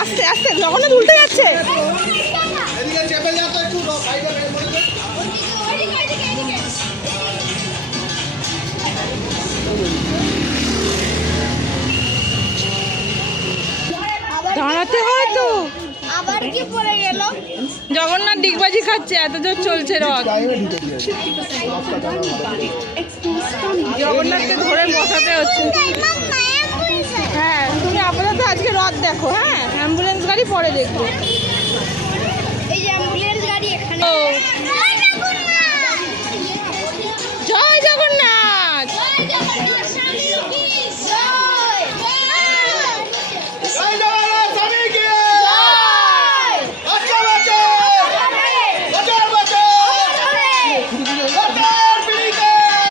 আস্তে আস্তে জগন্নাথ উল্টে যাচ্ছে। দাঁড়াতে হয় তো। আবার কি পড়ে গেল? জগন্নাথ ডিগবাজি খাচ্ছে, এত জোর চলছে রথ। জগন্নাথকে ধরে বসাতে হচ্ছে। হ্যাঁ, তুমি আপাতত আজকে রথ দেখো। হ্যাঁ, অ্যাম্বুলেন্স গাড়ি পরে দেখবো।